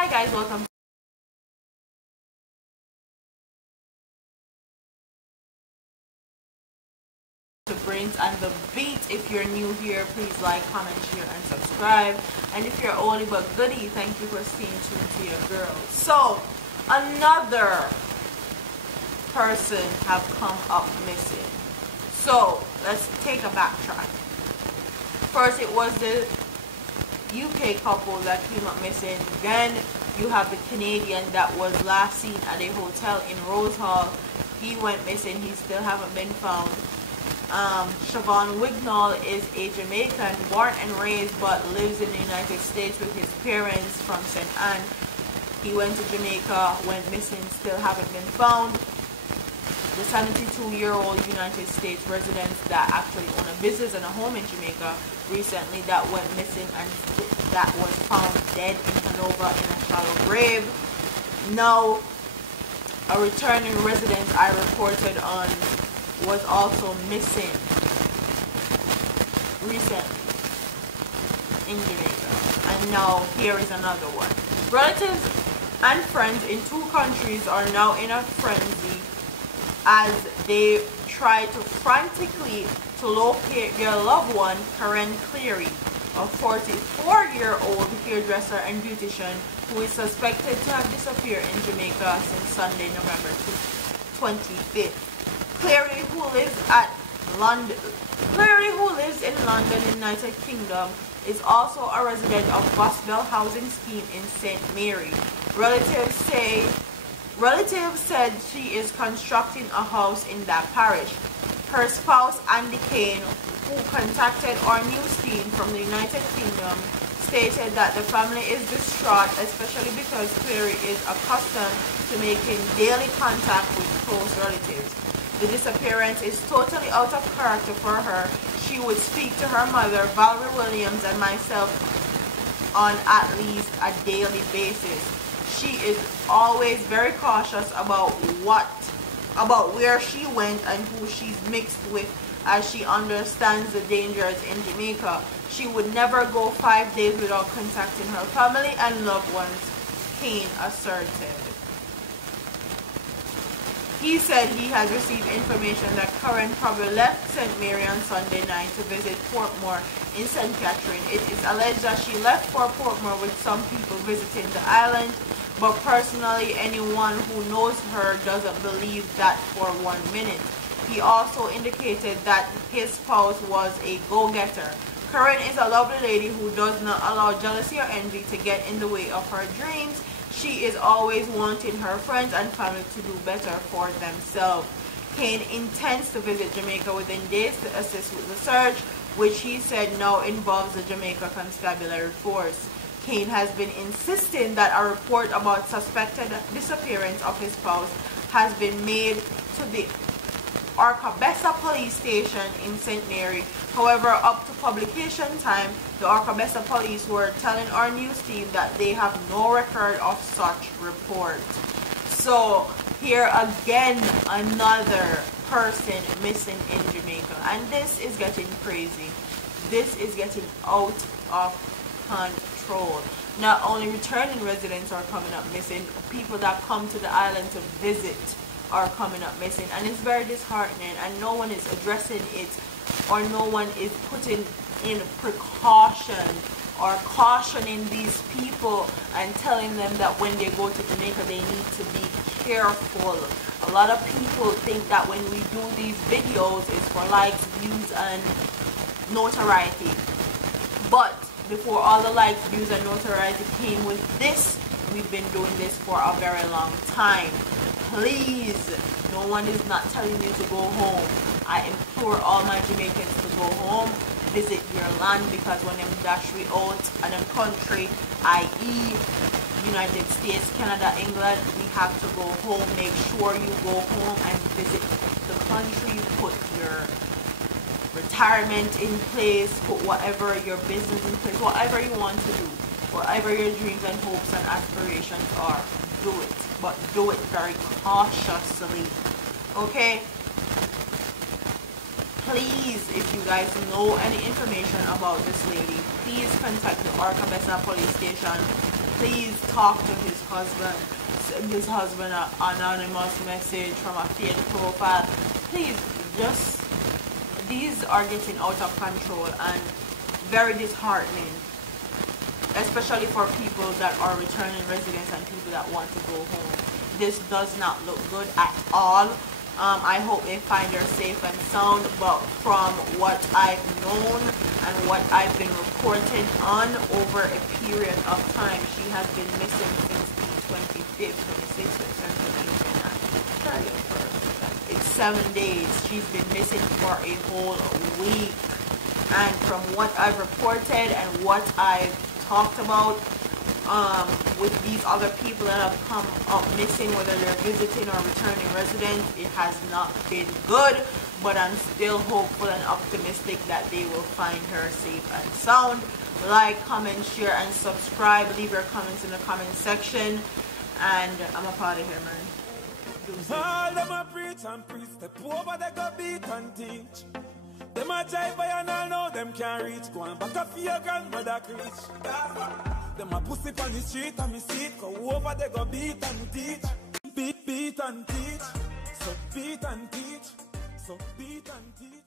Hi guys, welcome to Brains and the Beat. If you're new here, please like, comment, share, and subscribe. And if you're oldie but goodie, thank you for staying tuned to your girl. So, another person have come up missing. So, let's take a backtrack. First, it was the UK couple that came up missing. Then you have the Canadian that was last seen at a hotel in Rose Hall. He went missing. He still haven't been found. Siobhan Wignall is a Jamaican, born and raised, but lives in the United States with his parents from St. Anne. He went to Jamaica, went missing, still haven't been found. The 72-year-old United States resident that actually owned a business and a home in Jamaica recently that went missing and that was found dead in Hanover in a shallow grave. Now, a returning resident I reported on was also missing recently in Jamaica. And now here is another one. Relatives and friends in two countries are now in a frenzy as they try to frantically locate their loved one, Karen Cleary, a 44-year-old hairdresser and beautician who is suspected to have disappeared in Jamaica since Sunday, November 25th. Cleary, who lives in London, United Kingdom, is also a resident of Boswell Housing Scheme in St. Mary. Relatives said she is constructing a house in that parish. Her spouse, Andy Kane, who contacted our news team from the United Kingdom, stated that the family is distraught, especially because Cleary is accustomed to making daily contact with close relatives. The disappearance is totally out of character for her. She would speak to her mother, Valerie Williams, and myself on at least a daily basis. She is always very cautious about where she went and who she's mixed with, as she understands the dangers in Jamaica. She would never go 5 days without contacting her family and loved ones, Kane asserted. He said he has received information that Karen probably left St. Mary on Sunday night to visit Portmore in St. Catherine. It is alleged that she left for Portmore with some people visiting the island, but personally anyone who knows her doesn't believe that for 1 minute. He also indicated that his spouse was a go-getter. Karen is a lovely lady who does not allow jealousy or envy to get in the way of her dreams. She is always wanting her friends and family to do better for themselves. Kane intends to visit Jamaica within days to assist with the search, which he said now involves the Jamaica Constabulary Force. Kane has been insisting that a report about suspected disappearance of his spouse has been made to the Arcabessa police station in St. Mary. However, up to publication time, the Arcabessa police were telling our news team that they have no record of such report. So here again, another person missing in Jamaica, and this is getting crazy. This is getting out of control. Not only returning residents are coming up missing, people that come to the island to visit are coming up missing, and it's very disheartening, and no one is addressing it, or no one is putting in precaution or cautioning these people and telling them that when they go to Jamaica they need to be careful. A lot of people think that when we do these videos it's for likes, views, and notoriety, but before all the likes, views, and notoriety came with this, we've been doing this for a very long time. Please, no one is not telling you to go home. I implore all my Jamaicans to go home, visit your land, because when them dash we out and them country, i.e. United States, Canada, England, we have to go home. Make sure you go home and visit the country, put your retirement in place, put whatever your business in place, whatever you want to do, whatever your dreams and hopes and aspirations are, do it, but do it very cautiously, okay? Please, if you guys know any information about this lady, please contact the Arcabessa police station please talk to his husband. His husband, an anonymous message from a fake profile. Please, just, these are getting out of control and very disheartening, especially for people that are returning residents and people that want to go home. This does not look good at all. I hope they find her safe and sound, but from what I've known and what I've been reported on over a period of time, she has been missing since the 25th, 26th, 27th, it's 7 days. She's been missing for a whole week. And from what I've reported and what I've talked about, with these other people that have come up missing, whether they're visiting or returning residents, it has not been good, but I'm still hopeful and optimistic that they will find her safe and sound. Like, comment, share, and subscribe. Leave your comments in the comment section, and I'm up out of here, man. All them a preach and preach, step over they go beat and teach. Them a jive by and all know them can't reach. Go on back up for your grandmother preach. Them a pussy on the street and me see it. Go over they go beat and teach. Beat and teach. So beat and teach. So beat and teach.